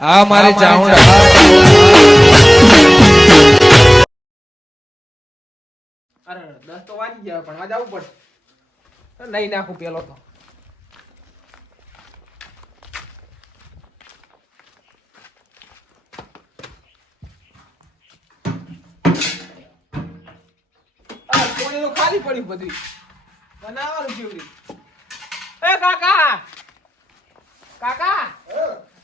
આ મારી ચાઉંડા અરે 10 તો વાગી ગયા પણ આજ આવવું પડે નહીં નાખું પેલો તો કોણી તો ખાલી પડી બધી બનાવવાનું કેવડી એ કાકા કાકા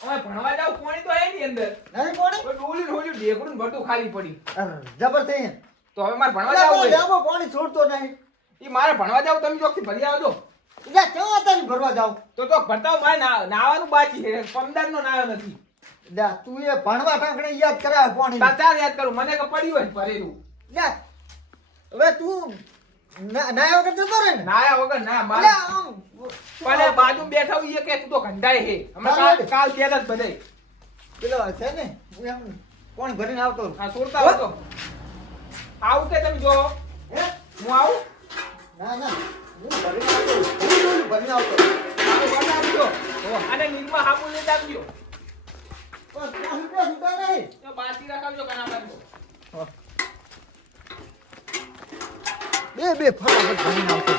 ઓય ભણવા જાવ કોણી તો હે ની અંદર નહીં કોણે ઓય ડોલી ડોલી ઢેકડું બધું ખાલી પડી જબર થઈ તો હવે મારે ભણવા જાવ છે જાવો કોણી છોડતો નહીં ઈ મારે ભણવા જાવ તમે ચોકથી ભરી આવજો એટલે કેવા તને ભરવા જાવ તો ભરતાવ મારે નાવાનું બાકી છે પમદાર નો નાયો નથી લે તું એ ભણવા ટાંકણે યાદ કરાવ કોણી તાચાર યાદ કરું મને કે પડ્યું હોય ભરેલું લે હવે તું નાયો કે જતો રે ને નાયા વગર ના લે મારે આમ પણ બાજુ બેઠા હોય કે તું તો ઘંટાય હે અમે કાલ ત્યાં જ બધાય પેલો છે ને હું એમ કોણ ભરીને આવતો આ છોડતા આવતો આવું કે તમે જો હે હું આવું ના ના હું ભરીને આવતો હું ભરીને આવતો આવું બનાવજો અને નિર્મા હામુ લઈ આવજો પણ કોણ સુતા નહીં તો બાકી રખાવજો કના બાજુ બે ફટાફટ ભરીને આવતો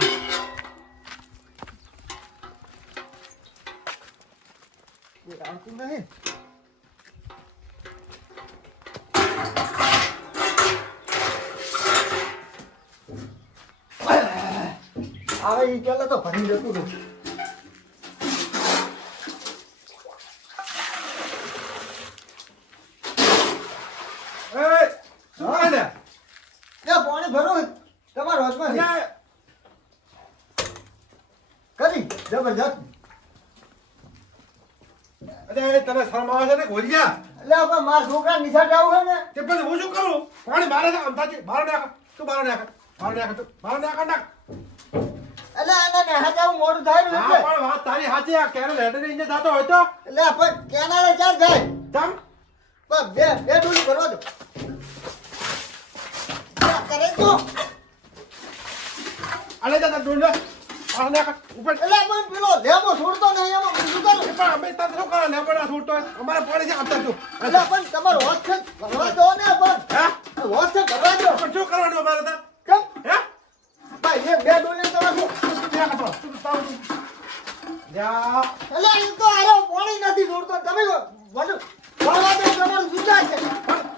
એ આવતું નહીં આવે ઈ પેલા તો ભરી જતું હતું પાણી ભરો તમારો હાથમાં કરી જબરજસ્ત અરે તને શરમ આવે છે ને ગોલિયા એટલે આપણે મારા છોકરા નિશાળ જાવું છે ને તે પછી હું શું કરું પાણી મારે છે અંતાજી બહાર નાખ તું બહાર નાખ તું બહાર નાખ એટલે એને નેહા જાવું મોડું થાય ને હા એટલે પણ વાત તારી સાચી આ કેરો લેટર ઇંજે જાતો હોય તો એટલે આપણે કેનાલે ચાલ જાય તમ પણ બે ડોલી ભરવા દો કરે તો અલે જા ડોલ લે બહાર નાખ ઉપર એટલે પણ પેલો લેમો છોડતો નહીં એમાં બીજું કરું પણ અમે તને શું કરે લેબડા છૂટતો અમારે પાણી છે અંતર તું એટલે પણ તમારો હોત છે ભરવા દો ને પણ હે હોત છે ભરવા દો પણ શું કરવાનું અમારે તો કેમ હે ભાઈ બે ડોલી તમે શું જા કપડો તું તાવ જા એટલે એ તો આયો પાણી નથી છોડતો તમે વડું ભરવા દો તમારું જુદા છે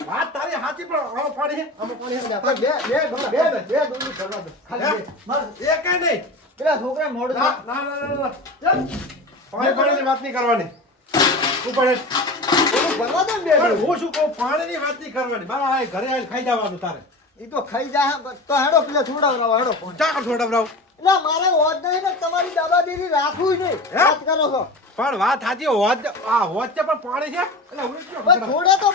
વાત તારી સાચી પણ આવો પાણી છે અમે પાણી છે પણ બે ડોલી ભરવા દો ખાલી બે બસ એ કઈ નહીં પેલા છોકરા મોડું ના થાય ના ના ના પાણીની વાત નહીં કરવાની ઉપર થોડું ભરવા દો ને બે પણ ડોલી. હું શું કહું પાણીની વાત નહીં કરવાની મારા આ ઘરે આવીને ખાઈ જવાનું તારે ઈ તો ખાઈ જાય તો હેડો પેલા છોડાવરાવો હેડો ફોન ચાકર છોડાવરાવ એટલે મારે હોત નહીં ને તમારી દાદાગીરી રાખવું જ નહીં હે? વાત કરો છો પણ વાત સાચી હોત આ હોત છે પણ પાણી છે એટલે હું શું પણ છોડે તો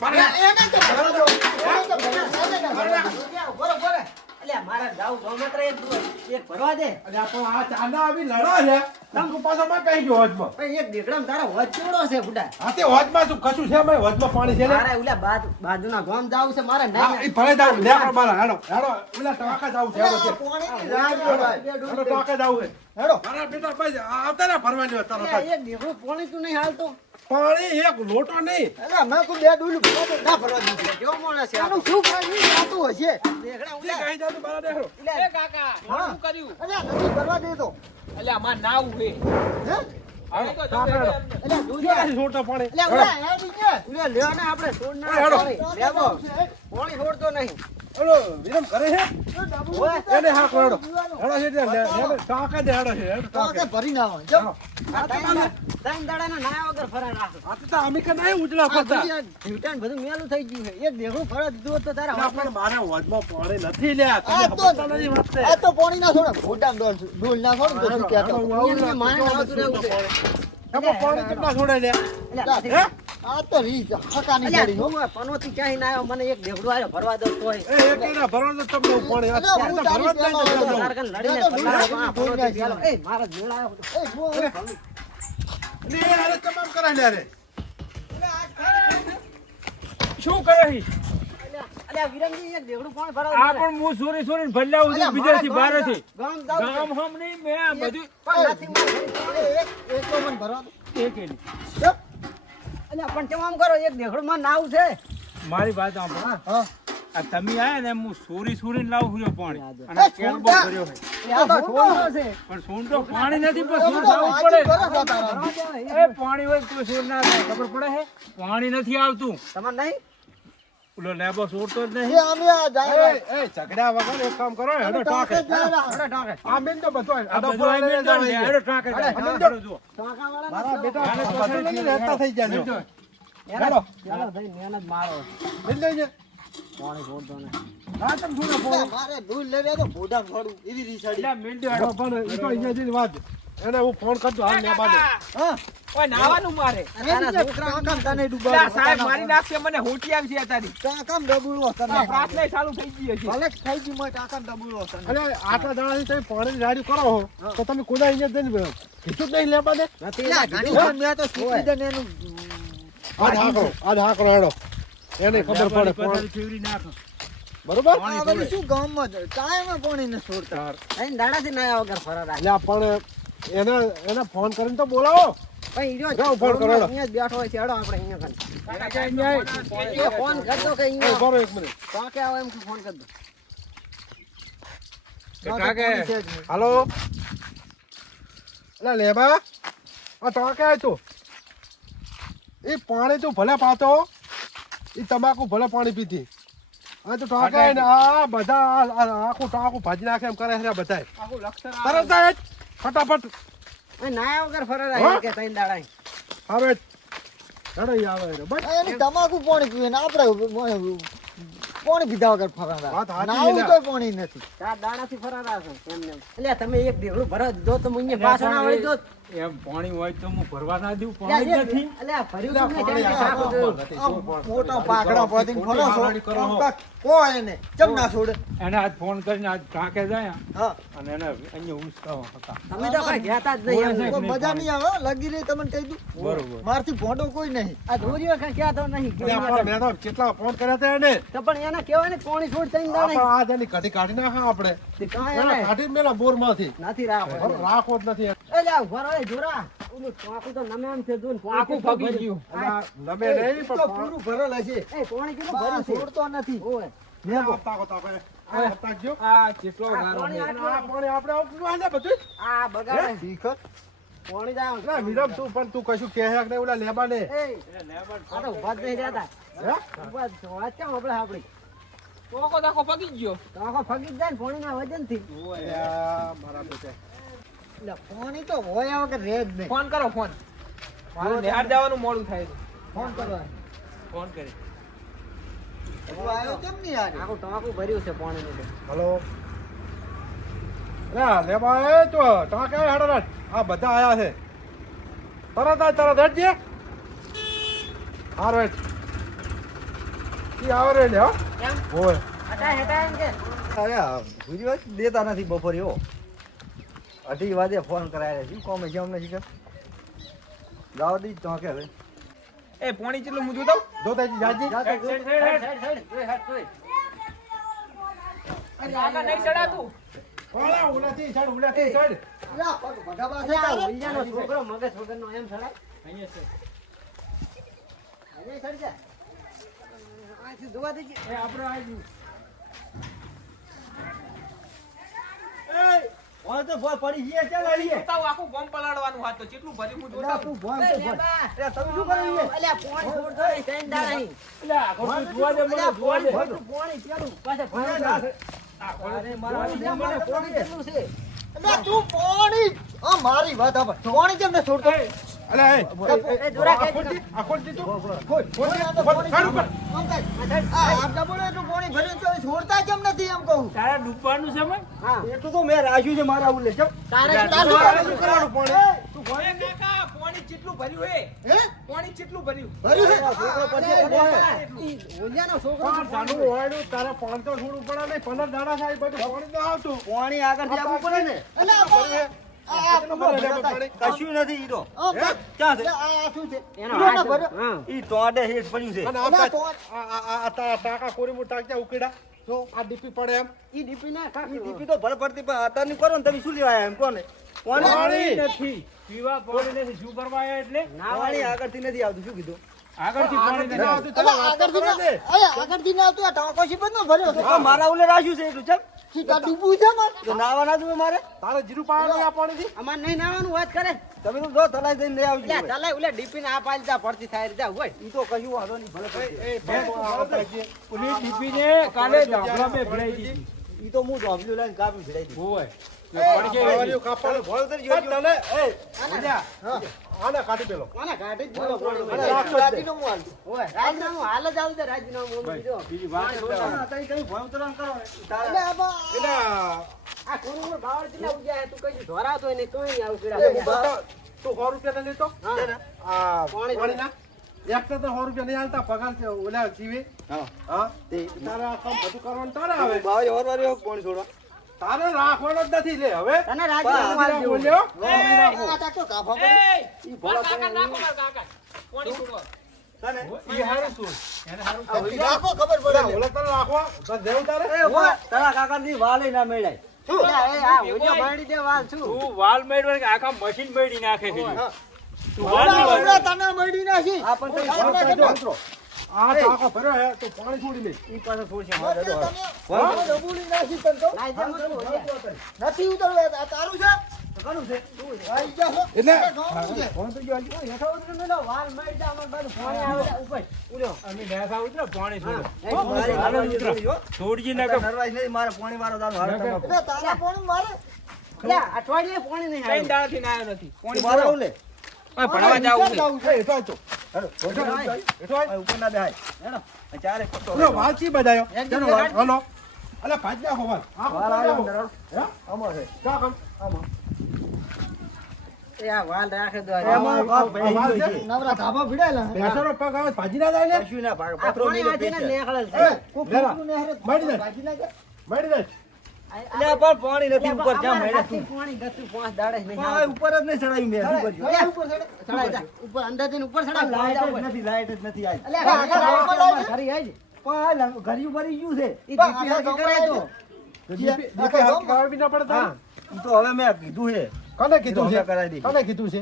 પાણી એને તો ભરવા દો. એને તો ભરવા દો. એને તો ભરવા દો. બરોબર અલ્યા મારા જાવ ગમે એક ભરવા દે અને આ પણ આ ચાંદા આવી લડા છે તું પાછો માં કહી ગયો હોજમાં પણ એક દીકરામ તારા હોજ ચેવડો છે બુડા આ તે હોજમાં શું કશું છે ભાઈ હોજમાં પાણી છે ને મારે ઓલા બાજુના ગામ જાવું છે મારે હા નહીં એ ભલે જાવ લે પણ મારા હેડો હેડો ઓલા ટાકા જાવ છે હેડો છે પાણીની રાહ જોવાય. હેડો ટાકા જાવ છે હેડો મારા બેટા ભાઈ આવતા ને ફરવાની હોય તરત અલ્યા, જ. એક દીકરો પોણી તું નહીં હાલતો પાણી એક લોટો નહીં એટલે મેં કોઈ બે ડોલું ભરવા દો. ના ભરવા દીધું કેવો માણસ છે આ તો? આનું શું ખાઈ જાતું હશે દીકરા તે કહી જાતું મારા દેખો એ કાકા હા. શું કર્યું એટલે નથી ભરવા દેતો એટલે અમાર નાવું હે હે હવે તો કાકા જમે હેડો. એમને. એટલે દૂધ ક્યાંથી છોડતો પાણી એટલે હેડો. ઓલા હે બીજે ઉલે લેવા ને આપણે છોડ ના હેડો. લેવો પોણી છોડતો નહીં હેડો વિરમ કરે છે તો ડાબુ ઓય, નીચે એને હા હેડો પીવાનું. હેડો છે લે હેડો ટાકા દે હેડો છે હેડો તો ટાકા આપણે ભરી ના આવે જો આ ત્રણ દાડાના નાયા વગર ફરા રાખો આ તો અમે કે નહીં ઉજળા કરતા ઢીવટાન બધું મેલું થઈ ગયું છે એક દેખું ફરવા દીધું હોત તો તારા ના, હોજમાં પણ મારા હોજમાં પાણી નથી લ્યા તમે આ સમજતા નથી વાત તો આ તો પાણી ના છોડે મોટા ડોલ ના છોડે તો શું કહેતો અહીંયા મારે આવતું રહેવું છે એમાં પાણી કેટલા છોડે લ્યા અલ્યા, હે આ તો રીત હકાની અલ્યા, પડી હો હું આ પનોતી ક્યાંય ના આવ્યો મને એક દેવડું આવ્યો ભરવા દો તોય એ એકલા ભરવાનું તમને હું પાણી અલ્યા, હું આ તો ભરવા જ તારી નહીં પેલા દેતો. તાર કન લડીને ત્યાં તો ભરવા ડૂલા આ ડૂલા પનોતી ડૂલા ચાલો. એ મારા જોડ આવ્યો એ જો લે, અરે તમામ કરાય લે રે શું કરે છે? અલ્યા વિરમજી એક દેવડું પાણી ભરાવ આ પણ હું સોરી સોરી ભલ્લાવું છું બીજાથી બહારથી ગામ જાવ ગામ હમ નહીં મેં બધું પણ નથી મારે. એક તો મને ભરવા દો. એક એની. ચપ. અલ્યા પણ કેમ આમ કરો એક દેખડમાં નાવ છે મારી વાત સાંભળો. હા. આ તમે આયા ને હું સોરીને લાવું છું પાણી અને એ આ કેરબો સોંટા. ભર્યો છે. એ આ તો છોડનો છે પણ સોન તો પાણી નથી પણ તમે સોન તો લાવવું વાંચી પડે. કરો છો તારા. ભરવા દો, એ પાણી હોય તો સોન ના થાય ખબર પડે છે પાણી નથી આવતું. તમારે નહીં ઓલો લેબો સોરતો જ એ નહીં. અમે આ જાય એ ઝઘડા વગર એક કામ કરો હેડો ટાંકે. આ મેં તો બધું આ આડો બધું આ ફોડાઈને મિલ દો ને, જવાય છે. હેડો ટાંકે જાય. અમે હેડો જુઓ. ટોકાવાળા મારા નથી. બેટા આને બધું લઈને રહેતા થઈ ગયા છો. એના- ચાલો ભાઈ મહેનત મારો લઈ લેજે. પાણી છોડતો ને હા, તમે થોડો ફોડો. મારે દૂધ લેવે તો મોઢા ફોડું એવી રીસાડી. એટલે મિલ દો, હેડો. હા, પણ ઈ તો અહીંયા જઈને વાત. એને હું ફોન કરતો હાલ ને બાજુ. હા ઓય નાવાનું મારે તારા છોકરા કામ તને એટલે ડૂબાડો. આ સાહેબ મારી નાખશે મને હોટી આવી છે તારી કામ ડબુડો તને. પ્રાર્થના ચાલુ થઈ ગઈ છે ભલે થઈ ગયું મોય કામ ડબુડો તને. અરે આટલા દાડાથી તમે પાણીની રાડી કરો છો તો તમે કોના અહીંયા જઈને કીધું જ નહીં લેવા દે. નથી એટલે આ ઘણી વાર મેં તો શીખી દે ને એનું આજ હા કરો હેડો. એને ખબર પડે પથારી કોણ. ફેરવી નાખો. બરોબર આ બધું શું ગામમાં જ કાયમાં પાણી ને છોડતા. અહીં દાડાથી નાયા વગર ફરવા રાખે એટલે પણ એને ફોન કરીને તો બોલાવો. ભાઈ ઈજો જાઓ, ફોન કરો, હેડો. અહીંયા જ બેઠો હોય છે હેડો આપણે અહીંયા કન અહીંયા એ ફોન કરતો કે એ અહીંયા ઉભા રહો એક મિનિટ. ટોકે આવે એમ કે ફોન કર દો કાકે. પાણી છે જ નહીં. હાલો એટલે લેબા આ ટોકે તું એ પાણી તું ભલે પાતો એ તમાકુ ભલે પાણી પીતી આ તો ટોકે ને આ બધા આખું ટાંકું ભાજી નાખે એમ કરે છે બધા આખું લક્ષણ તરત જ ફટાફટ અહીં નાયા વગર ફરવા રાખે કે ત્રણ દાડા આવે હેડો ઈ આવે હેડો. બસ આ એની તમાકુ પાણી પીવે ને આપણે પાણી પીધા વગર વાત ફરવા સાચી નાવું છે. તો પાણી નથી. ચાર દાડાથી ફરવા રાખો એમને એટલે તમે એક દેવડું ભરવા દીધો તો હું અહીંયા પાછો ના વળી દો એમ પાણી હોય તો હું ભરવા ના દઉં પાણી જ નથી. એટલે આ ભર્યું એટલે તમને પાણી ક્યાંથી આખું સાફ નથી. થયું? આમ મોટો પાકડા પડીને ફરો છો. હારાડી કરો આમ હો. કાંઈક કહો એને ચમ ના છોડે. એને આજ ફોન કરીને આજ ટાંકે જાય હા અને એને અહીંયા ઉસકાવો હતા. તમે તો કઈ કહેતા જ નહીં એમ. કોઈ મજા નહીં આવે હો. લગી રહી તમને કહી દઉં બરોબર. મારથી ભોંડો કોઈ નહીં. આ ધોરીઓ કઈ કહેતો નહીં એટલે પણ મેં તો કેટલા ફોન કર્યા હતા એને તો પણ એને કહેવાય ને પાણી છોડ ત્રણ દાડા આ જેની કઢી કાઢી નાખા આપણે કાંઈ એના એને કાઢી મેલા બોર માંથી નથી રાખો રાખો જ નથી એટલે આ ઉભા રહો, જોરા ઓલું આખું તો નમે એમ છે જો ને આખું ફગી ગયું એટલે આ નમે નહીં એ તો પણ પૂરું ભરેલ હશે. એ પાણી કેટલું બા ભર્યું છે છોડતો નથી. ઓય આ કેટલો ગારો પાણી છે. પાણી આપણે આટલું હાલે બધું આ બગાડે શીખર. પાણી જાય ના વિરમ તું પણ તું કશું કહે કે નહીં ઓલા લેબા ને એ આ તો ઉભા જ નહીં રહેતા હે ઉભા જ છો. વાત કેમ આપણે આપણી ટોકો દાખો પગી ગયો તો આખો ફગી જ જાય ને પાણીના વજનથી આ મારા બેટા એટલે પાણી તો હોય વગર રહે જ નહીં. ફોન કરો ફોન મારે નિહાર જવાનું મોડું થાય છે ફોન કરો. ફોન કરી. તું આવ્યો કેમ નહીં આજે? આખું ટાંકું ભર્યું છે પાણીનું તો. હલો ના લેબા એ તો ટાંકે હડરટ આ બધા આયા છે તરત હટજે હારો હેઠ ઈ આવે રે લે હો કેમ ઓય હટાય હટાય એમ કે દેતા નથી બપોરે હો. 2:30 વાગે ફોન કરાય શું કોમે છે અમને શીખર જાવ દી તો કે હવે એ પાણી કેટલું હું જોતો જોતા જાજી સાઈડ સાઈડ જોઈ હટ જોઈ આગળ નહીં ચડાતું ઓલા ઉલાથી ચડ લા પગ ભગાવા છે આ તારે. ઉલજાનો છોકરો મગજ વગરનો એમ છડાય અહીંયા છે. અહીંયા ચડી જા આથી જોવા દેજે એ આપણે આવી ઓય તો ભોય પડી ગઈ છે લાડીએ. જોતા આખું બોમ્બ પલાળવાનું હાથ તો કેટલું ભર્યું હું લા જોતા તું ભોય એ તો ભોય. લેબા એ તમે શું કર્યું છે? અલ્યા પાણી છોડતો નહીં ત્રણ દાડા નહીં એટલે આખો તું જોવા દે મને અલ્યા જોવા દે. પાણી પાણી પેલું પાછા પાણી નાખે. અરે મારા મારા પાણી કેટલું છે એટલે તું પાણી આ મારી વાત આપો. પાણી કેમ ને છોડતો? અલે એ જોરા કે આખોટી તું પાણી આ તો પાણી સારું કર. આમ થાય. આ આટલા બોલે એટલું પાણી ભર્યું છે હવે છોડતા કેમ નથી એમ કહું. તારા ડૂબવાનું છે ભાઈ. હા એટલું તો મેં રાખ્યું છે મારા ઉલ્લે ચમ. તારે ચાલુ કરવાનું કરવાનું પાણી. તું ભણે કાકા પાણી કેટલું ભર્યું હે હે? પાણી કેટલું ભર્યું ભર્યું છે? છોકરો પછી ઓલિયાનો છોકરો પણ સાનું વાળ્યું તારે પાણી તો છોડવું પડે નહીં 15 દાડા થાય બધું પાણી તો આવતું પાણી આગળથી આવવું પડે ને. એટલે આ પાણી- આ આટલું ભરે લે ભરાય. પાણી. કશું નથી ઈ તો આમ થાય. ક્યાં છે? એટલે આ શું છે? એનો ઈનો ના હાથ ભર્યો. હા ઈ તોડે હેઠ પડ્યું છે અને એટલે આ તો- ટાકા કોરી મુ ટાક્યા ઉકેડા શું આ ડીપી પડે એમ ઈ ડીપી ના કાકા ઈ ડીપી તો ભલે પડતી પણ અત્યારની કરો ને તમે શું લેવા આવ્યા એમ કોને પાણી નથી પીવા પાણી નથી શું કરવા આવ્યા એટલે પાણી આગળથી નથી આવતું શું કીધું આગળથી પાણી નથી આવતું તને વાત તો કરવા દે. આગળથી ના આવતું આ ટાંકો શીપત નો ભર્યો છે આ મારા ઉલે રાખ્યું છે એટલું ચાલ સીધા ડૂબવું છે મારે તો નાવા ના જોવે મારે તારે જીરું પાવાનું આ પાણીથી અમાર નહીં નાવાનું વાત કરે તમે તો જો તલાઈ જઈને લઈ આવજો લે તલાય ઓલે ડીપી ને આ પાલતા પડતી થાય રીતે હોય ઈ તો કશું વાંધો નહીં ભલે પડતી. એ પાછો આપણે જે ઓલી ડીપીને કાલે ધાબળા મેં ભરાઈ દીધી ઈ તો હું ધોબલું લઈને કાપી ભીડાઈ દીધું. હોય પાણીઓ કાપવાનું ભોળ કરી પણ જોજો. તને આને કાઢી પેલો કોને કાઢી જ બોલો અરે રાખો જ દે. હોય રાજીનામું હાલ જ આવશે રાજીનામું ઓલું બીજો બીજી વાત જો ને, અત્યારે તમે ભણતરણ કરો ને, એટલે તારે- આમાં એટલે આ કોનું બાવળ કેટલા ઉગ્યા તું કઈ ધોરાતો હોય ને તોય નહીં આવું એટલે હું કર્યા બતા- તું 100 રૂપિયા લેતો હા. આ પાણી પાણીના એક તો 100 રૂપિયા નહીં હાલતા પગાર છે ઓલા જીવે હા. હા તે તારે આ કામ બધું કરવાનું તારે આવે બાવળી ઓરવારી હોક પાણી છોડવા. તારે રાખવાનો જ નથી લે હવે તને રાજીનામું હાલ દેવું બોલ્યો આ તાકો કાફા પડે. એ મારા કાકા નાખો મારા કાકા પાણી છોડવા તને? ઈ હારું શું એને હારું રાખો ખબર પડે ઓલા તને રાખવા બસ દેવું તારે એ ઉભા, તારા કાકાની વાલે ના મેળાય. એ આ ઓજો બાંધી દે વાલ છું તું વાલ મેળવે કે આખા મશીન મેળી નાખે છે તું વાલ નહીં વાળ. ઓલા તને મળી નાખી આ પણ તમે ભણ કરજો. મિત્રો, આ ટાંકો ભર્યો હે તો પાણી છોડી લે ઈ પાસે છોડશે, હા, જજો, હા. હા? ડબુલી નાખી તને તો લાઈ દે મત બોલ. નથી ઉતરવું આ તારું છે ઘણું છે. આઈ જા હો એટલે ફોન તો જો હાલ. હેઠો ઉતર મેલો વાલ મળી જા અમાર બાજુ પાણી આવે ઉપર ઉડ્યો અમે નેસા ઉતરો પાણી છોડો હો, મારી હાલો હાલત મિત્રો. જોઈ, હો. છોડજી ના તારે નરવાઈ નથી, મારે પાણી વાળો દારૂ હારે તમે આપો. એટલે તારા પાણી મારે એટલે અઠવાડિયે પાણી નહીં કઈ આવે દાડાથી ના આવ્યો નથી પાણી પાણી મારે આવું લે. ઓય ભણવા જાવું છે એ હેઠો આય તો. હેડો, હેઠો આય. હેઠો આય. આ ઉપર ના બેહાય. હેડો. આ ચારે કટો ઓલો વાલ ચી બજાયો એક તેનો જગ્યાએ વાલ હલો અલા ભાજ નાખો વાલ આ વાલ આવ્યો વાલ અંદર, હે આમાં છે. કા કામ એ આ વાલ રાખે તો એમાં બાપ આ વાલ બેહી છે? ગઈ છે. નવરા ધાબા ભીડાયેલા બેસણો પગ આવે ભાજી ના જાય ને કશું ના ભાગે. આ પથરો પાણી મિલે આજે ને પેશે. નેકળેલ છે એ, કોઈ લેલા. ફૂટનું નેહરે મળી જાય. ભાજી ના જાય. મળી જાય એટલે આ પણ પાણી નથી ઉપર જ્યાં અમારે મળે હાથથી પાણી ગતું 5 દાડે જ નહીં પણ આ આવતું. ઉપર જ નહીં ચડાવ્યું મેં શું કરજો? અલ્યા, ઉપર ચડે. ચડાઈ જા. ઉપર અંદાજે ઉપર ચડાઈ. લાઈટ જ નથી, લાઈટ જ નથી આવી. અલ્યા, ઘરે લાઈટ છે? ઘરી આવી. પણ આ ઘરિયું ભરી ગયું છે. ઈ દીપી હાકી કરાય તો. દીપી હાથ કરાવી ના પડે તારે? ઈ તો હવે મેં કીધું છે. કને કીધું ઈ તો છે હવે કરાવી દીધું. કને કીધું છે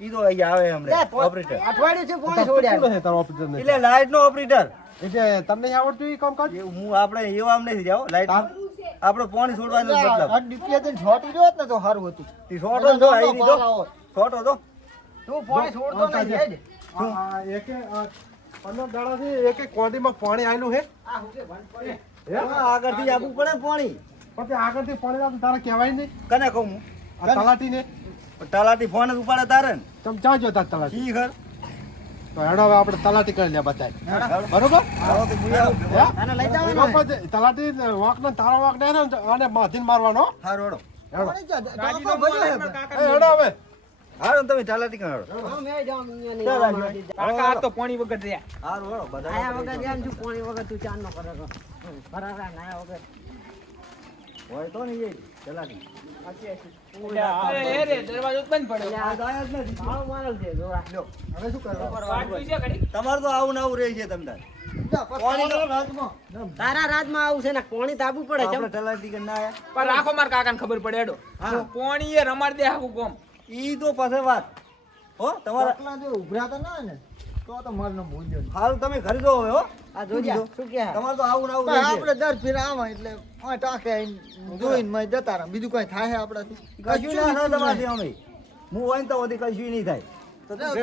ઈ તો અહીંયા આવે હમણાં. લે, તો- ઓપરેટર. અઠવાડિયું છે પાણી કોણ છોડ્યા છે તારો ઓપરેટર ને? એટલે લાઈટ નો ઓપરેટર. એટલે તમને નહીં આવડતું ઈ કામ કાજ? એ હું આપણે એવા આમ નથી જાઓ લાઈટ આપણે પાણી છોડવાનું મતલબ છોટી રહ્યો ને તો સારું હતું ઈ શોર્ટ જો આવી દીધો શોર્ટ હતો તું પાણી છોડતો નહીં હેડ. આ એકે આ 15 દાડાથી એકે કોડીમાં પાણી આયેલું હે આ હુકે ભણ પડે. હે? આગળથી આપવું પડે ને પાણી પછી આગળથી પાણી લાવતું તારે કહેવાય નહીં કને કહું હું આ તલાટીને તલાટી ફોન જ ઉપાડે તારે ને તમે ચા જોતા તલાટી ઈ ઘર તો હેડો હવે આપણે તલાટી કરી લે બતાય બરોબર આવો તો હું આવું. હે? આને લઈ જાવ એમાં પછી તલાટી વાંક ને તારો વાંક ને અને માધીને મારવાનો હારું હેડો. હેડો રાજીનો બોલાય મારા કાકા એ હેડો હવે હારું તમે તલાટી કણ હેડો. મેં જાઉં અહીંયા નહીં ચાલ, આવવા આવજો. દે. કાકા આ તો પાણી વગર રહ્યા હારું હેડો બધા આયા વગર ધ્યાન છું પાણી વગર તું ચાંદ નો કરે તો ફરારા નાયા વગર હોય તો નહીં એ તલાટી એ રે દરવાજો જ બંધ પડ્યો આ જાય જ નથી. મારો મારલ છે જોરા લ્યો, હવે શું કરવાનું? વાટવી છે ઘડી તમારે તો આવું ને આવું રહે છે તમને તારા રાજમાં આવું છે ને પાણી તાબુ પડે છે આપણે તલાટી કણ ના આયા. પણ રાખો મારા કાકાને ખબર પડે હેડો હા. પાણી એ રમાડ દે આખું કોમ ઈ તો પાસે વાત હો તમારા હારું તમે ઘરે જો હવે હો આ જોજ્યા શું કે તમારે તો આવું ને આવું રહે છે. દર ફેર આવા એટલે આ ટાંકે જોઈને મેં જતા રહે બીજું કઈ થાય આપણાથી કશું ના થાય તમારાથી અમે હું હોય ને તો બધી કશું નહીં થાય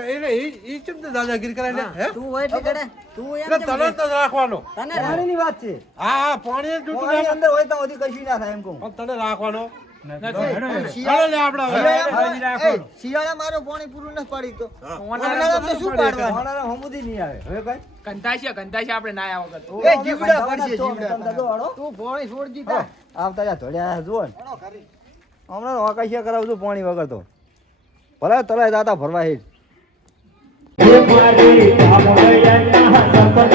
એટલે ઈ ચમ તે દાદાગીરી કરાય ને હે તું હોય એટલે કરે તું એમ એટલે તરત જ રાખવાનો તને પાણીની વાત છે હા હા પાણી જ જોતું પાણી ને. અંદર હોય તો બધી કશું ના થાય એમ કહું પણ તને રાખવાનો નથી હેડો હેડો. હાલો લે આપણે હવે. હાજી રાખો. શિયાળા મારું પાણી પૂરું નથી પાડી તો ઉનાળામાં શું પાડવાનું પાણાના હમુદી નહીં આવે હવે કઈ કંટાશી આપણે ના આવ્યા વગર એ જીવડા પડશે, તો જીવડા. તમે તો હાલો. તું પાણી છોડજી તા આવતા જા ધોળ્યા જુઓ ને હમણાં તો વાકાશિયા કરાવજો પાણી વગર તો ભલે તલાય દાતા ભરવા હેઠ મારી કામ ગયા સતત